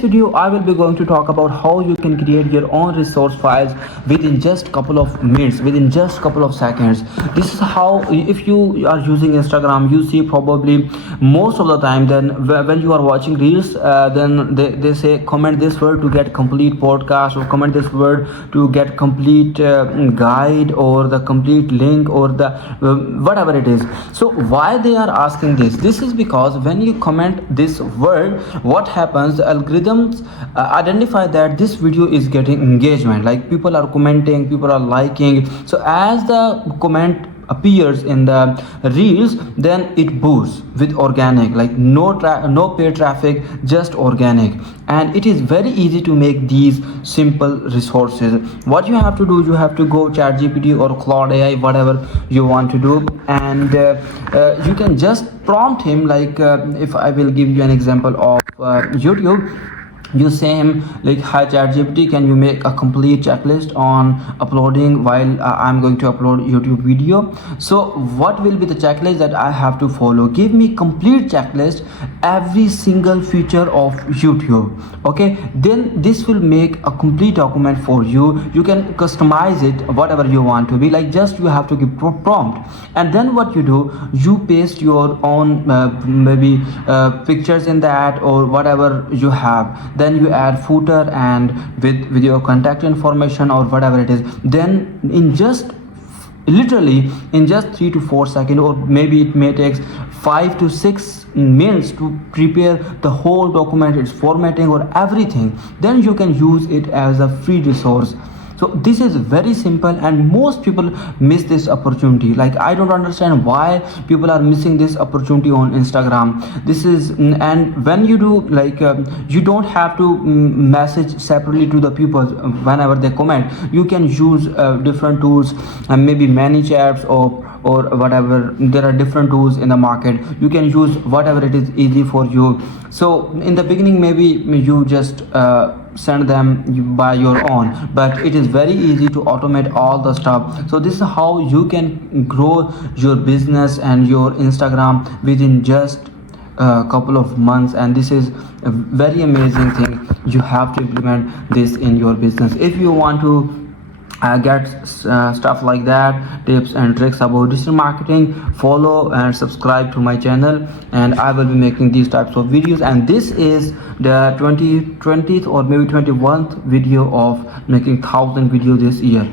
video I will be going to talk about how you can create your own resource files within just couple of minutes, within just couple of seconds. This is how, if you are using Instagram, you see probably most of the time, then when you are watching reels, then they say comment this word to get complete podcast, or comment this word to get complete guide, or the complete link, or the whatever it is. So why they are asking this? This is because when you comment this word, what happens, the algorithms identify that this video is getting engagement, like people are commenting, people are liking. So as the comment appears in the reels, then it boosts with organic, like no paid traffic, just organic. And it is very easy to make these simple resources. What you have to do, you have to go ChatGPT or Claude AI, whatever you want to do, and you can just prompt him, like if I will give you an example of YouTube. You say him like, hi ChatGPT, can you make a complete checklist on uploading while I'm going to upload YouTube video? So what will be the checklist that I have to follow? Give me complete checklist, every single feature of YouTube. Okay, then this will make a complete document for you. You can customize it whatever you want to be, like just you have to give prompt, and then what you do, you paste your own maybe pictures in that, or whatever you have. Then you add footer and with your contact information or whatever it is. Then in just literally in just 3 to 4 seconds, or maybe it may take 5 to 6 minutes to prepare the whole document, its formatting or everything. Then you can use it as a free resource. So this is very simple, and most people miss this opportunity. Like, I don't understand why people are missing this opportunity on Instagram. This is, and when you do, like you don't have to message separately to the people whenever they comment. You can use different tools, and maybe ManyChats or whatever. There are different tools in the market. You can use whatever it is easy for you. So in the beginning, maybe you just send them by your own, but it is very easy to automate all the stuff. So this is how you can grow your business and your Instagram within just a couple of months. And this is a very amazing thing. You have to implement this in your business if you want to get stuff like that, tips and tricks about digital marketing. Follow and subscribe to my channel, and I will be making these types of videos. And this is the 20th or maybe 21st video of making 1,000 videos this year.